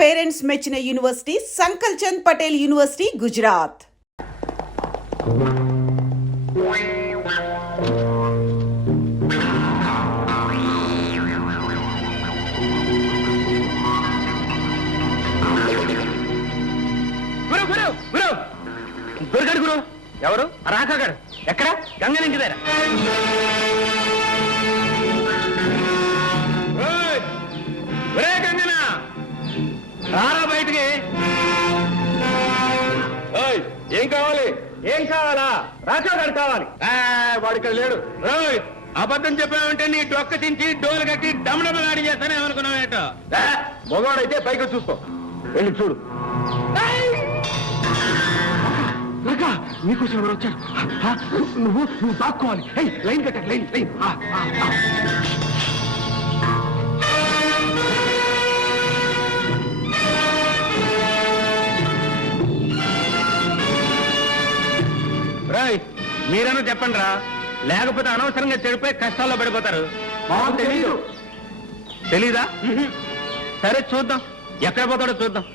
Parents మెచ్చిన university సంకల్ Chand Patel university Gujarat. దొరికాడు గురు. ఎవరు? రాకాగాడు. ఎక్కడ? గంగన ఇంటి దగ్గర. గంగన రారా బయటికి. ఏం కావాలి? ఏం కావాలా? రాకాగాడు కావాలి. వాడికి లేడు. అబద్ధం చెప్పావంటే నీ డొక్క చించి డోలు కట్టి డమడమలాడి చేస్తానే అనుకున్నావేట. మగవాడైతే పైకి చూసుకో. వెళ్ళి చూడు. నీకోసం ఎవరు వచ్చారు? నువ్వు దాక్కోవాలి. లైన్ కట్టాలి. Line line. రాయ్, మీరన్నా చెప్పండి రా, లేకపోతే అనవసరంగా చెడిపోయి కష్టాల్లో పడిపోతారు. తెలీదు. తెలీదా? సరే చూద్దాం, ఎక్కడ పోతాడో చూద్దాం.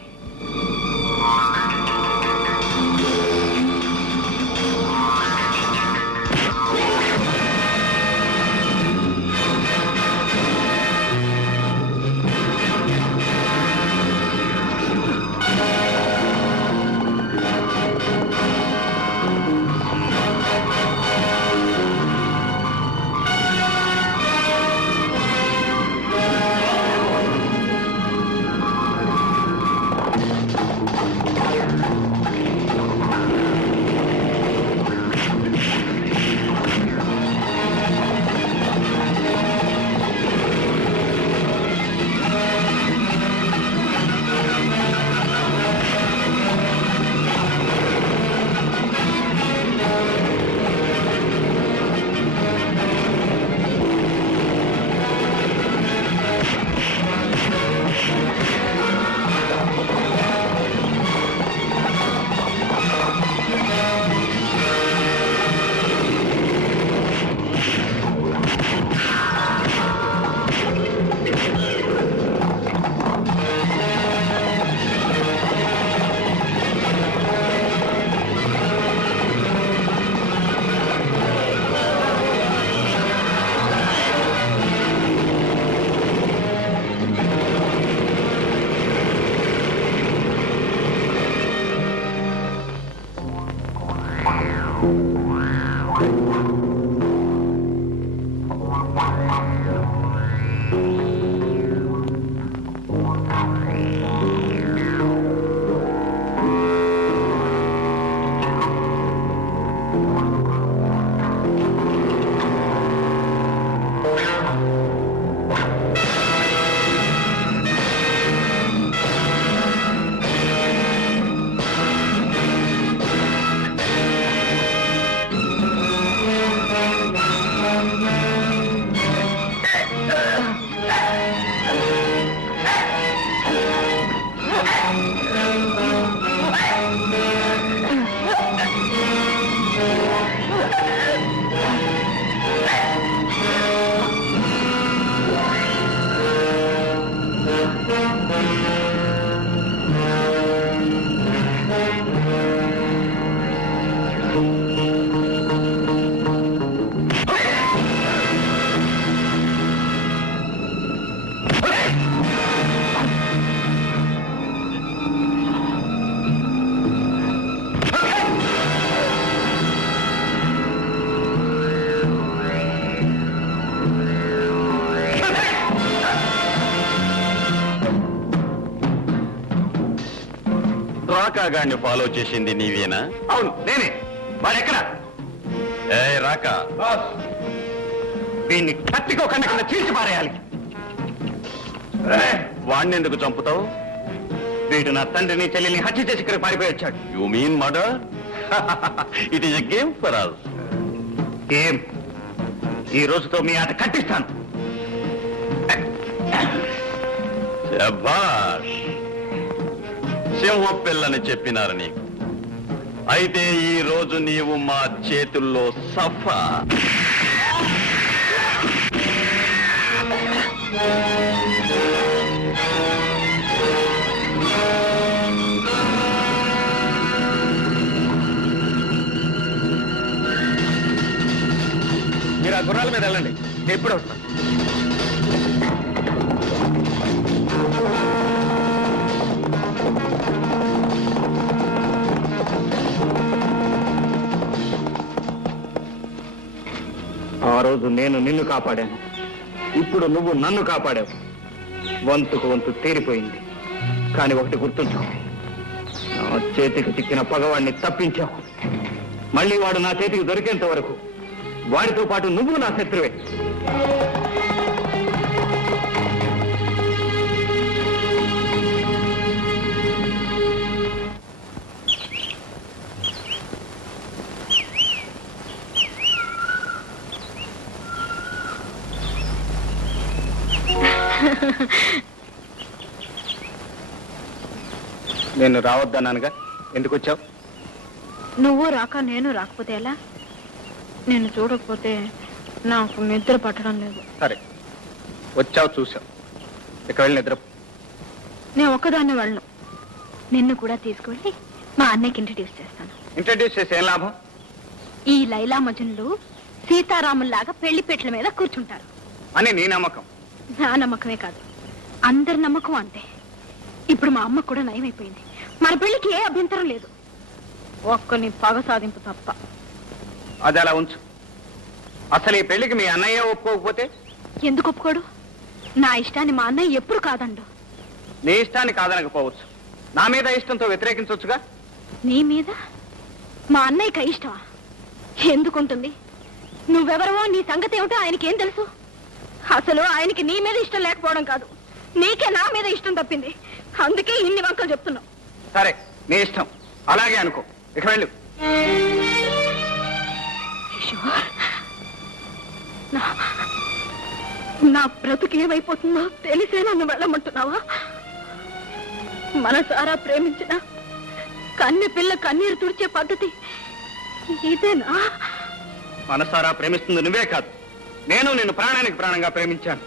రాకాగాడిని ఫాలో చేసింది నీవేనా? అవును, నేనే. వాడెక్కడ? రాకా, దీన్ని కత్తికో కన్న కింద చీల్చి పారేయాలి. వాడిని ఎందుకు చంపుతావు? వీడు నా తండ్రిని చెల్లెల్ని హత్య చేసి ఇక్కడ పారిపోయి వచ్చాడు. You mean murder? It is a game for us. ఏం? ఈ రోజుతో మీ ఆట కట్టిస్తాను. శభాష్, సింహం పిల్లని చెప్పినారు నీకు. అయితే ఈ రోజు నీవు మా చేతుల్లో సఫా. ఆ గుర్రాల మీద వెళ్ళండి, ఎప్పుడు వస్తాను. ఆ రోజు నేను నిన్ను కాపాడాను, ఇప్పుడు నువ్వు నన్ను కాపాడావు. వంతుకు వంతు తీరిపోయింది. కానీ ఒకటి గుర్తుంచావు, నా చేతికి చిక్కిన పగవాడిని తప్పించావు. మళ్ళీ వాడు నా చేతికి దొరికేంత వరకు వాడితో పాటు నువ్వు నా శత్రువే. నేను రావద్దన్నానుగా, ఎందుకు వచ్చావు? నువ్వు రాక నేను రాకపోతే ఎలా? నేను చూడకపోతే నాకు నిద్ర పట్టడం లేదు. సరే, వచ్చావు, చూసావు, ఇక వెళ్ళి నిద్ర. నేను ఒక్కదాన్ని వెళ్ళను, నిన్ను కూడా తీసుకువెళ్ళి మా అన్నయ్యకి ఇంట్రడ్యూస్ చేస్తాను. ఇంట్రడ్యూస్ చేసి ఏం లాభం? ఈ లైలా మజనులు సీతారాముల్లాగా పెళ్లి పెట్ల మీద కూర్చుంటారు అని నీ నమ్మకం. నా నమ్మకమే కాదు, అందరి నమ్మకం అంతే. ఇప్పుడు మా అమ్మ కూడా నయమైపోయింది, మన పెళ్లికి ఏ అభ్యంతరం లేదు, ఒక్కని పగ సాధింపు తప్ప. అది అలా ఉంచు. అసలు ఈ పెళ్లికి మీ అన్నయ్య ఒప్పుకోకపోతే? ఎందుకు ఒప్పుకోడు? నా ఇష్టాన్ని మా అన్నయ్య ఎప్పుడు కాదండు. నీ ఇష్టాన్ని కాదనకపోవచ్చు, నా మీద ఇష్టంతో వ్యతిరేకించవచ్చుగా. నీ మీద మా అన్నయ్యకి ఇష్టమా? ఎందుకుంటుంది? నువ్వెవరవో, నీ సంగతి ఏమిటో ఆయనకేం తెలుసు? అసలు ఆయనకి నీ మీద ఇష్టం లేకపోవడం కాదు, నీకే నా మీద ఇష్టం తప్పింది. అందుకే ఇన్ని వంకలు చెప్తున్నావు. సరే, నీ ఇష్టం, అలాగే అనుకో, ఇక వెళ్ళు. కిషోర్, నా బ్రతుకు ఏమైపోతుందో తెలిసే నన్ను వెళ్ళమంటున్నావా? మనసారా ప్రేమించిన కన్నె పిల్ల కన్నీరు తుడిచే పద్ధతి ఇదేనా? మనసారా ప్రేమిస్తుంది నువ్వే కాదు, నేను నిన్ను ప్రాణానికి ప్రాణంగా ప్రేమించాను.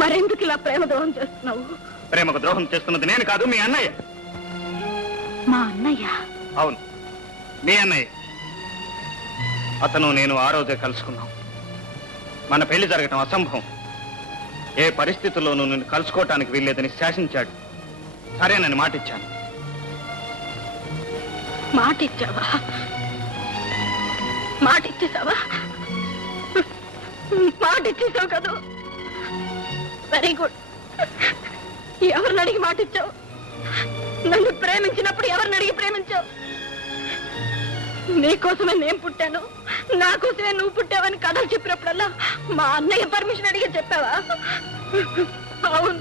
మరెందుకు ఇలా ప్రేమ ద్రోహం చేస్తున్నావు? ప్రేమకు ద్రోహం చేస్తున్నది నేను కాదు, మీ అన్నయ్య. మా అన్నయ్య? అవును, మీ అన్నయ్య. అతను నేను ఆ రోజే కలుసుకున్నాం. మన పెళ్లి జరగటం అసంభవం, ఏ పరిస్థితుల్లోనూ నిన్ను కలుసుకోవటానికి వీల్లేదని శాసించాడు. సరేనని మాటిచ్చాను. మాటిచ్చావా? మాటిచ్చేసావా? మాటిచ్చేసావు కదా, వెరీ గుడ్. ఎవరిని అడిగి మాటిచ్చావు? నన్ను ప్రేమించినప్పుడు ఎవరిని అడిగి ప్రేమించావు? నీకోసమే నేను పుట్టాను, నా కోసమే నువ్వు పుట్టావని కథలు చెప్పినప్పుడల్లా మా అన్నయ్య పర్మిషన్ అడిగి చెప్పావా? అవును,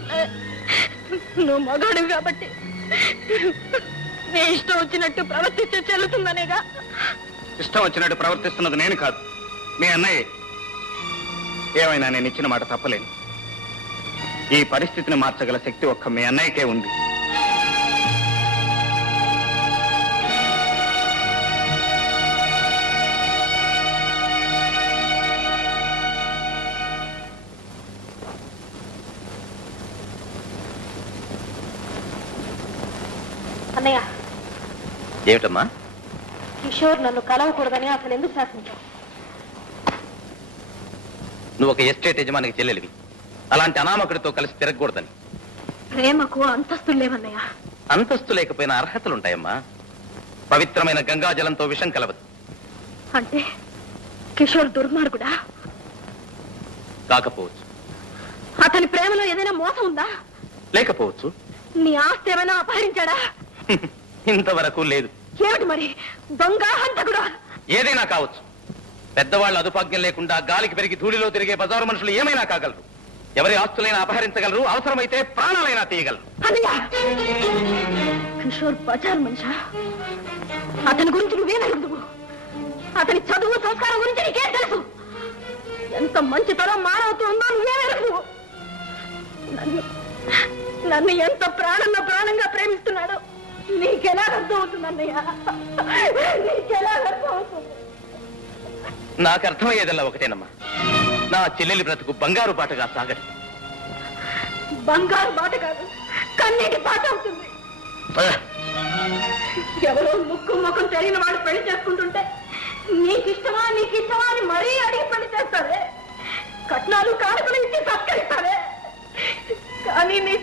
నువ్వు మగాడు కాబట్టి నీ ఇష్టం వచ్చినట్టు ప్రవర్తిస్తే చెల్లుతుందనేగా. ఇష్టం వచ్చినట్టు ప్రవర్తిస్తున్నది నేను కాదు, మీ అన్నయ్య. ఏమైనా నేను ఇచ్చిన మాట తప్పలేను. ఈ పరిస్థితిని మార్చగల శక్తి ఒక్క మీ అన్నయ్యకే ఉంది. అన్నయ్య, ఏమిటమ్మా? కిషోర్ నన్ను కలవకూడదని అసలు ఎందుకు శాసించావు? నువ్వు ఒక ఎస్టేట్ యజమానికి చెల్లెలివి, అలాంటి అనామకుడితో కలిసి తిరగకూడదని. ప్రేమకు అంతస్తులు లేవన్నయ్య. అంతస్తు లేకపోయినా అర్హతలుంటాయమ్మా. పవిత్రమైన గంగాజలంతో విషం కలవదు. అంటే కిషోర్ దుర్మార్గుడా? కాకపోవచ్చు. అతని ప్రేమలో ఏదైనా మోసం ఉందా? లేకపోవచ్చు. నీ ఆస్తి ఏమైనా అపహరించాడా? ఇంతవరకు లేదు. ఏమిటి మరి? దొంగ, హంతకుడా? ఏదైనా కావచ్చు. పెద్దవాళ్ళ అదుపాజ్ఞం లేకుండా గాలికి పెరిగి ధూళిలో తిరిగే బజారు మనుషులు ఏమైనా కాగలరు. ఎవరి ఆస్తులైనా అపహరించగలరు, అవసరమైతే ప్రాణాలైనా తీయగలరు. కిషోర్ బజార్ మనిషా? అతని గురించి నువ్వేనడుగు. అతని చదువు సంస్కారం గురించి నీకేం తెలుసు? ఎంత మంచితనం మానవత్వం ఉందో నువ్వేనడుగు. నన్ను ఎంత ప్రాణంగా ప్రేమిస్తున్నాడో నీకెలా అర్థం అవుతుంది అన్నయ్య? నీకెలా అర్థం అవుతుంది? నాకు అర్థమయ్యేదల్లా ఒకటేనమ్మా, నా చెల్లెలి బ్రతుకు బంగారు బాటగా సాగదు. బంగారు బాట కాదు, కన్నీటి బాట అవుతుంది. ఎవరో ముక్కు ముఖం తెలియని వాడు పెళ్లి చేసుకుంటుంటే నీకిష్టమా అని మరీ అడిగి పెళ్లి చేస్తావే, కట్నాలు కానుకలు ఇచ్చి సత్కరిస్తావే. కానీ నీ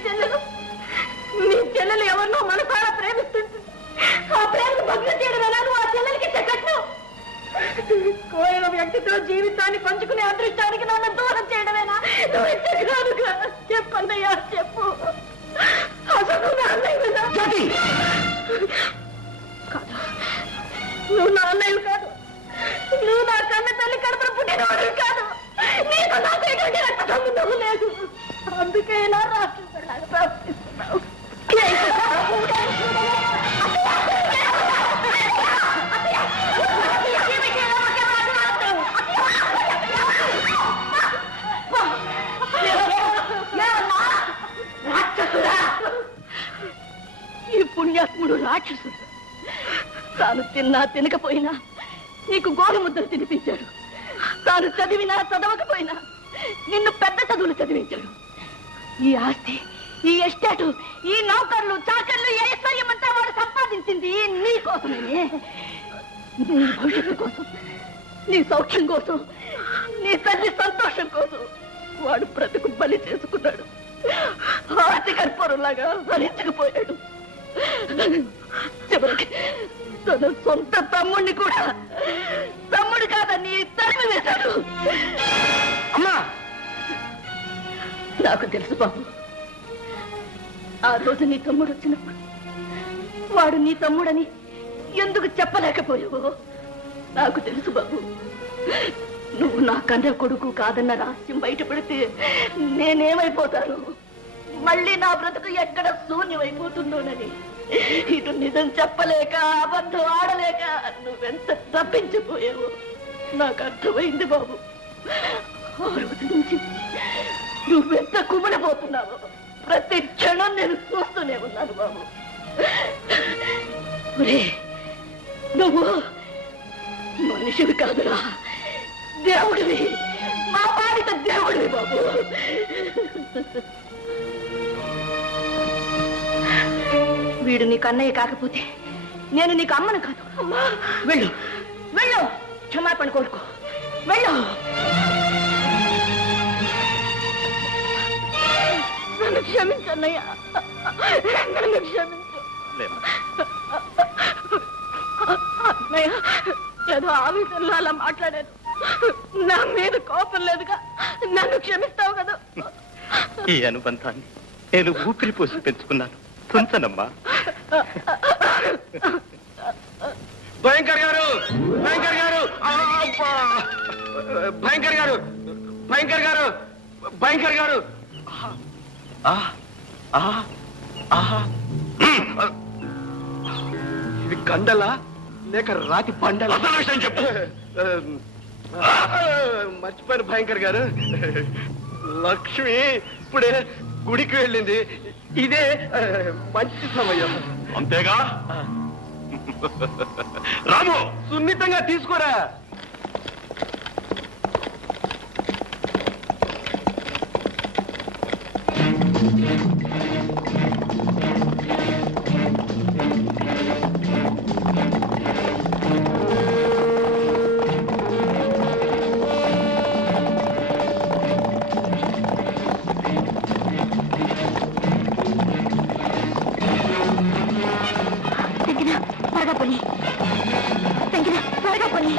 చెల్లెలు ఎవరినో మనసారా ప్రేమిస్తుంటుంది. ఆ ప్రేమను భగ్నం చేయడం ఎలా? నువ్వు ఆ చెల్లెలకి కట్నం కోరిన వ్యక్తితో జీవితాన్ని పంచుకునే అదృష్టానికి నన్ను దూరం చేయడమేనా? నువ్వు ఇచ్చగానుగా చెప్పన్నయ్యా, చెప్పు. అసలు నా అన్నయ్య కాదు, నువ్వు నా అన్నయ్య కాదు, నువ్వు నా కన్న తల్లి కడుపున పుట్టినవాడు కాదు. నీకు నాకు ఎటువంటి రక్త సంబంధం లేదు. అందుకే ఇలా రాష్ట్రంలాగా ప్రవర్తిస్తున్నావు. ఈ పుణ్యాత్ముడు రాక్షసుడు. తాను తిన్నా తినకపోయినా నీకు గోరుముద్దలు తినిపించాడు. తాను చదివినా చదవకపోయినా నిన్ను పెద్ద చదువులు చదివించాడు. ఈ ఆస్తి, ఈ ఎస్టేటు, ఈ నౌకర్లు, చాకర్లు, ఐశ్వర్యం అంతా వాడు సంపాదించింది నీ కోసమే. నీ భవిష్యత్తు కోసం, నీ సౌఖ్యం కోసం, నీ తల్లి సంతోషం కోసం వాడు బ్రతుకు బలి చేసుకున్నాడు. ఆస్తి కర్పూరంలాగా హరించుకుపోయాడు. చివరికి తన సొంత తమ్ముడిని కూడా తమ్ముడు కాదని తరిమి వేశాడు. అమ్మా, నాకు తెలుసు బాబు. ఆ రోజు నీ తమ్ముడు వచ్చినప్పుడు వాడు నీ తమ్ముడని ఎందుకు చెప్పలేకపోయావో నాకు తెలుసు బాబు. నువ్వు నా కన్న కొడుకు కాదన్న రహస్యం బయటపడితే నేనేమైపోతాను? మళ్ళీ నా బ్రతుకు ఎక్కడ శూన్యమైపోతుందోనని ఇటు నిజం చెప్పలేక, అబద్ధం ఆడలేక నువ్వెంత తప్పించిపోయావో నాకు అర్థమైంది బాబు. ఆ రోజు నుంచి నువ్వెంత కుమిలిపోతున్నావో ప్రతి క్షణం నేను చూస్తూనే ఉన్నాను బాబు. నువ్వు మనిషివి కాదురా, దేవుడివి, మా పాడిత దేవుడివి బాబు. వీడు నీకు అన్నయ్య కాకపోతే నేను నీకు అమ్మను కాదు. వెళ్ళు, వెళ్ళు, క్షమాపణ కోరుకో, వెళ్ళు. నన్ను క్షమించన్నయ్యా, నన్ను క్షమించు. అన్నయ్య, ఏదో ఆవేశంలో అలా మాట్లాడాను. నా మీద కోపం లేదుగా, నన్ను క్షమిస్తావు కదా. ఈ అనుబంధాన్ని నేను ఊపిరి పోసి పెంచుకున్నాను. తుంచనమ్మా. భయంకర్ గారు, భయంకర్ గారు, భయంకర్ గారు, భయంకర్ గారు, భయంకర్ గారు. ఇది కండలా లేక రాతి పండలా? అసలు విషయం చెప్పు. మర్చిపోయారు భయంకర్ గారు. లక్ష్మి ఇప్పుడే గుడికి వెళ్ళింది. ఇదే మంచి సమయం. అంతేగా రాము, సున్నితంగా తీసుకోరా. త్వరగా పని, త్వరగా పని.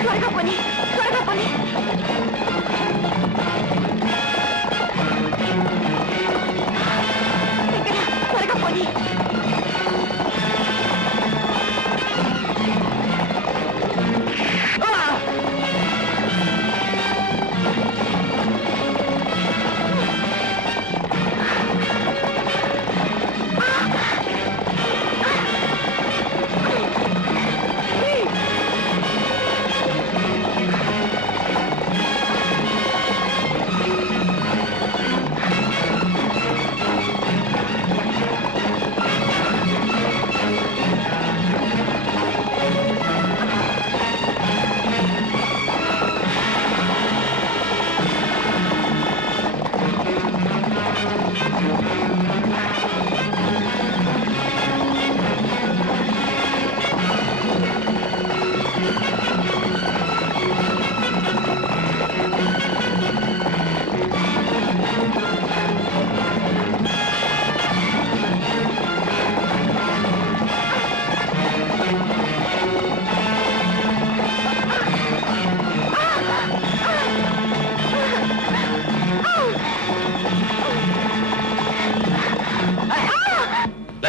త్వరగా పని, త్వరగా పని. త్వరగా పని.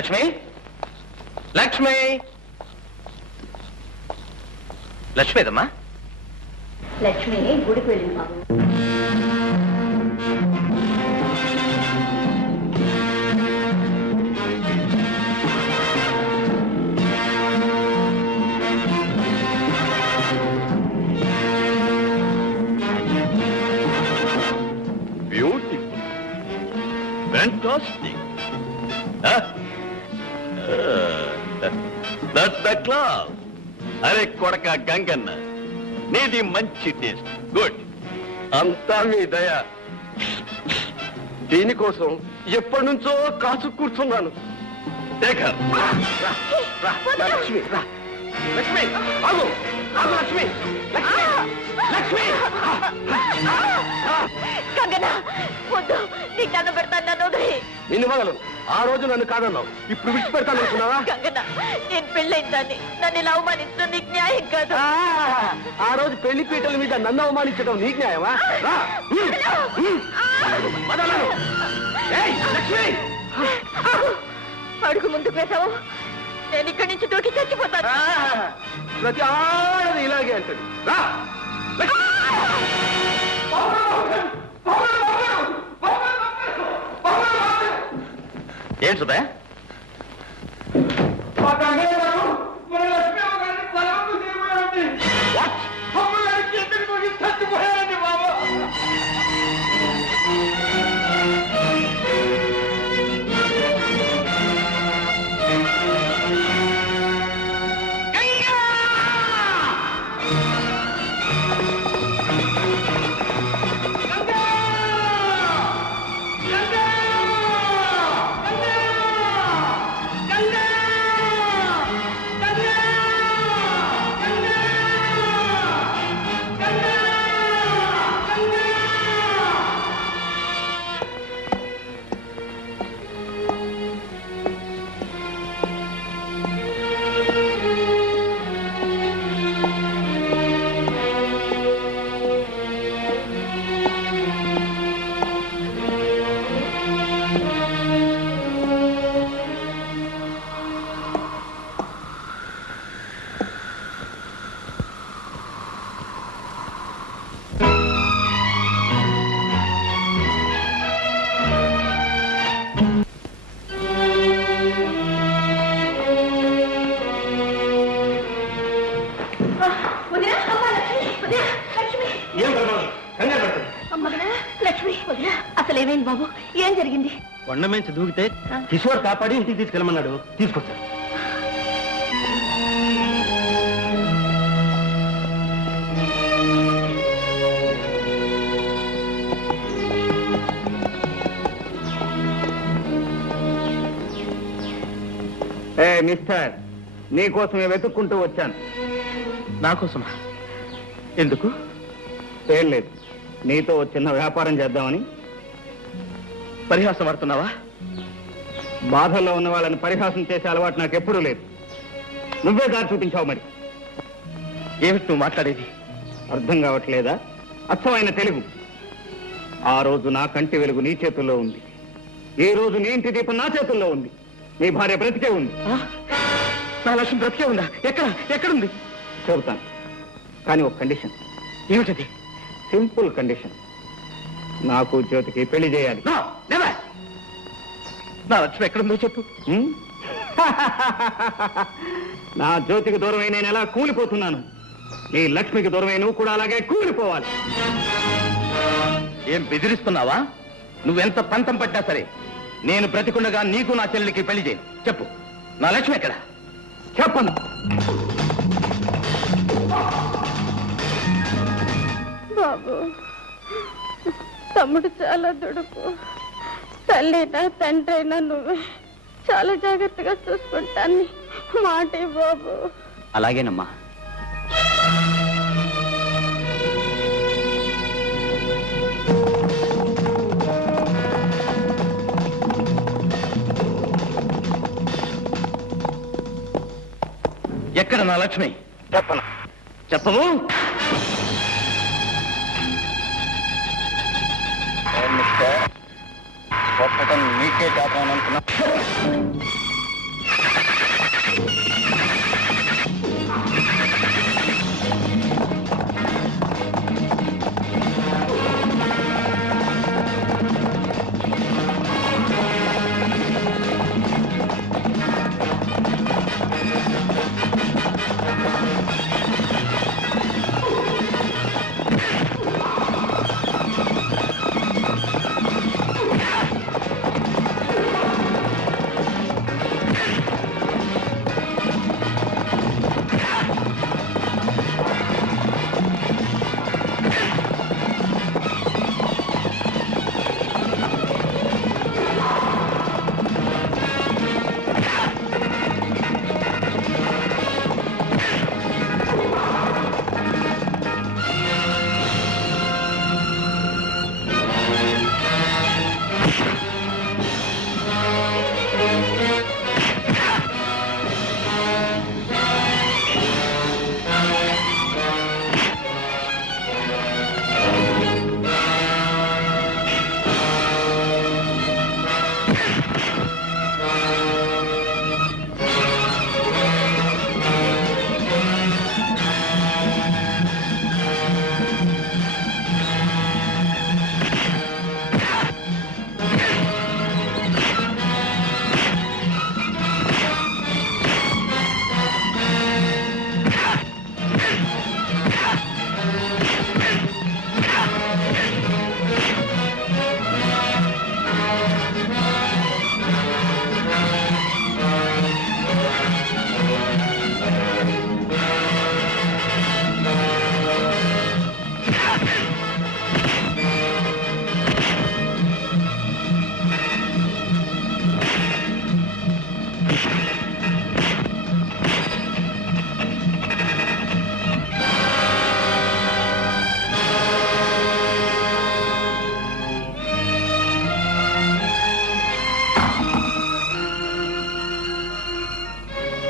లక్ష్మి లక్ష్మి లక్ష్మీదమ్మా లక్ష్మి గుడికి వెళ్ళింది బాబు. Beautiful, fantastic. That's the class. అరే కొడక గంగన్న, నీది మంచి టేస్ట్. గుడ్. అంతా మీ దయ. దీనికోసం ఎప్పటి నుంచో కాచు కూర్చున్నాను. శేఖర్, లక్ష్మి రా. లక్ష్మి ఆగు, ఆగు లక్ష్మి. లక్ష్మి, గంగన్న వద్దు, నీకు నన్ను పెడతాను, నన్ను వదిలి. నిన్ను వదలను. ఆ రోజు నన్ను కాదన్నావు, ఇప్పుడు విడిచిపెడతాను అనుకున్నావా? గంగన్న, నేను పెళ్ళైందాన్ని, నన్ను ఇలా అవమానించడం నీకు న్యాయం కాదు. ఆ రోజు పెళ్లి పీటల మీద నన్ను అవమానించడం నీకు న్యాయమా? రా. వదలను. ఏయ్, లక్ష్మి, అడుగు ముందుకు వేసావు, నేను ఇక్కడి నుంచి దూకి చచ్చిపోతాను. ప్రతి ఆడది ఇలాగే అంటది. రా. ఏం సుబ్బయ్య? అసలేమైంది బాబు, ఏం జరిగింది? కొండ మీద దూకితే కిషోర్ కాపాడి ఇంటికి తీసుకెళ్ళమన్నాడు, తీసుకొచ్చాను. మిస్టర్, నీకోసమే వెతుక్కుంటూ వచ్చాను. నాకోసమా? ఎందుకు? ఏం లేదు, నీతో చిన్న వ్యాపారం చేద్దామని. పరిహాసం ఆడుతున్నావా? బాధల్లో ఉన్న వాళ్ళని పరిహాసం చేసే అలవాటు నాకు ఎప్పుడూ లేదు. నువ్వే దారి చూపించావు. మరి ఏమిటి నువ్వు మాట్లాడేది? అర్థం కావట్లేదా? అచ్చమైన తెలుగు. ఆ రోజు నా కంటి వెలుగు నీ చేతుల్లో ఉంది, ఈ రోజు నీ ఇంటి దీపం నా చేతుల్లో ఉంది. నీ భార్య బ్రతికే ఉంది. నా లక్ష్యం బ్రతికే ఉందా? ఎక్కడుంది? చెబుతాను, కానీ ఒక కండిషన్. ఏమిటది? Simple condition. నాకు జ్యోతికి పెళ్లి చేయాలి. నా లక్ష్యం ఎక్కడుందో చెప్పు. నా జ్యోతికి దూరమై నేను ఎలా కూలిపోతున్నాను, ఈ లక్ష్మికి దూరమై నువ్వు కూడా అలాగే కూలిపోవాలి. ఏం బెదిరిస్తున్నావా? నువ్వెంత పంతం పట్టినా సరే నేను బ్రతికుండగా నీకు నా చెల్లెలికి పెళ్లి చేయను. చెప్పు, నా లక్ష్మి ఎక్కడ? చెప్పను. బాబు, తమ్ముడు చాలా దుడుకు. తల్లినా తండ్రి అయినా నువ్వే చాలా జాగ్రత్తగా చూసుకుంటాను. మాటే బాబు. అలాగేనమ్మా. ఎక్కడ నా లక్ష్మి? చెప్పను. చెప్పవు? కొట్టడం నీకే చేద్దామని అనుకున్నా.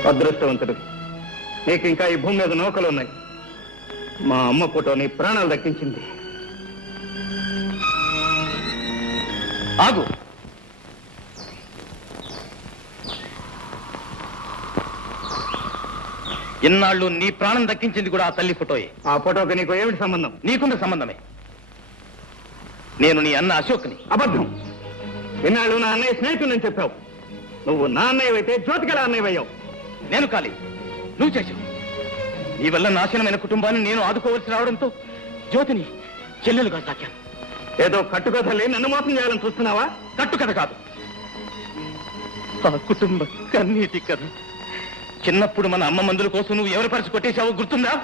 అదృష్టవంతుడు, నీకు ఇంకా ఈ భూమి మీద నౌకలు ఉన్నాయి. మా అమ్మ ఫోటో నీ ప్రాణాలు దక్కించింది. ఆగు. ఇన్నాళ్ళు నీ ప్రాణం దక్కించింది కూడా ఆ తల్లి ఫోటోయే. ఆ ఫోటోకి నీకు ఏమిటి సంబంధం? నీకున్న సంబంధమే. నేను నీ అన్న అశోక్ని. అబద్ధం. ఇన్నాళ్ళు నా అన్నయ్య స్నేహితుడని చెప్పావు. నువ్వు నా అన్నయ్య అయితే జ్యోతికల అన్నయ్య అయ్యావు. నేను కాలి, నువ్వు చేశావు. నీ వల్ల నాశనమైన కుటుంబాన్ని నేను ఆదుకోవలసి రావడంతో జ్యోతిని చెల్లెలుగా సాకాను. ఏదో కట్టుకథలే నన్ను మోసం చేయాలని చూస్తున్నావా? కట్టుకథ కాదు, ఆ కుటుంబ కన్నీటి కథ. చిన్నప్పుడు మన అమ్మ మందుల కోసం నువ్వు ఎవరి పరిచి కొట్టేశావో గుర్తుందా?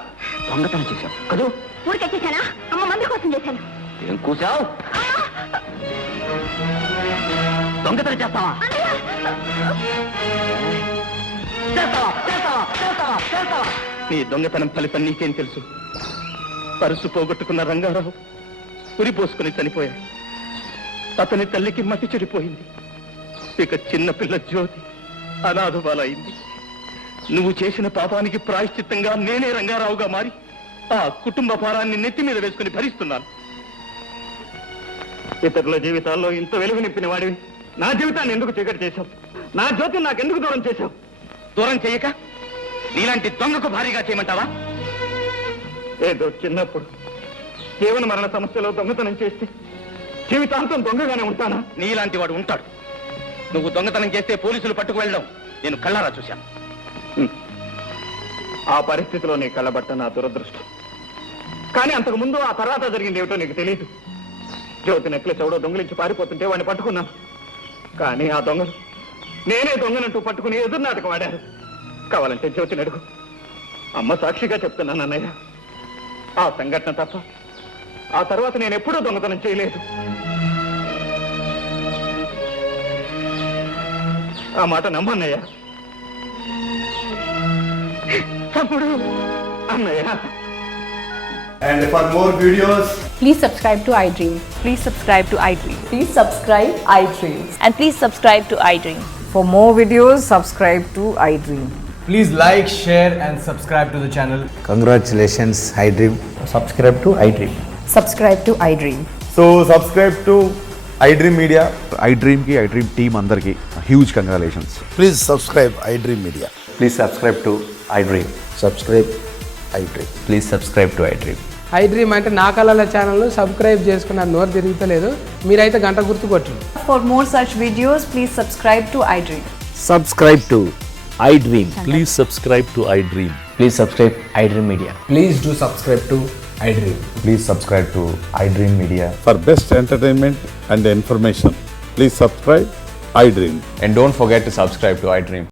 దొంగతనం చేశావు కదూ? ఊరికొచ్చేసానా? అమ్మ మందుల కోసం చేశాను. ఏం కూసావు? దొంగతనం చేస్తావా? నీ దొంగతనం ఫలితం నీకేం తెలుసు? పరుసు పోగొట్టుకున్న రంగారావు ఉరిపోసుకుని చనిపోయాడు. అతని తల్లికి మతి చెడిపోయింది. ఇక చిన్నపిల్ల జ్యోతి అనాథబాలైంది. నువ్వు చేసిన పాపానికి ప్రాయశ్చిత్తంగా నేనే రంగారావుగా మారి ఆ కుటుంబ భారాన్ని నెత్తి మీద వేసుకుని భరిస్తున్నాను. ఇతరుల జీవితాల్లో ఇంత వెలుగు నింపిన వాడివి నా జీవితాన్ని ఎందుకు చీకటి చేశావు? నా జ్యోతిని నాకెందుకు దూరం చేశావు? దూరం చేయక నీలాంటి దొంగకు భారీగా చేయమంటావా? ఏదో చిన్నప్పుడు జీవన మరణ సమస్యలో దొంగతనం చేస్తే జీవితాంతం దొంగగానే ఉంటానా? నీలాంటి వాడు ఉంటాడు. నువ్వు దొంగతనం చేస్తే పోలీసులు పట్టుకు వెళ్ళడం నేను కళ్ళారా చూశాను. ఆ పరిస్థితిలో నీ కళ్ళబట్ట నా దురదృష్టం. కానీ అంతకు ముందు ఆ తర్వాత జరిగింది ఏమిటో నీకు తెలియదు. జ్యోతి నెక్లెస్ ఎవడో దొంగలించి పారిపోతుంటే వాడిని పట్టుకున్నాను. కానీ ఆ దొంగలు నేనే దొంగనంటూ పట్టుకుని ఎదురు నాటకం ఆడారు. కావాలంటే జ్యోతిని అడుగు. అమ్మ సాక్షిగా చెప్తున్నాను అన్నయ్య, ఆ సంఘటన తప్ప ఆ తర్వాత నేను ఎప్పుడూ దొంగతనం చేయలేదు. ఆ మాట నమ్మన్నయ్య. తమ్ముడు, అన్నయ్య. And for more videos, Please subscribe to iDream. Please subscribe to iDream. Please subscribe iDream. And please subscribe to iDream. For more videos, subscribe to iDream. please like, share and subscribe to the channel. Congratulations, iDream. Subscribe to iDream. Subscribe to iDream. So subscribe to iDream Media. iDream team అందరికి huge congratulations. Please subscribe iDream Media. Please subscribe to iDream. Subscribe iDream. Please subscribe to iDream. I dream అంటే నా కళల ఛానల్ను subscribe చేసుకున్న నోరు తిరుగుతలేదు, మీరైతే గంట గుర్తు కొట్టండి. For more such videos, please subscribe to iDream. Subscribe to iDream. Please subscribe to iDream. Please subscribe iDream Media. Please do subscribe to I dream. Please subscribe to iDream Media. For best entertainment and information, please subscribe iDream. And don't forget to subscribe to iDream.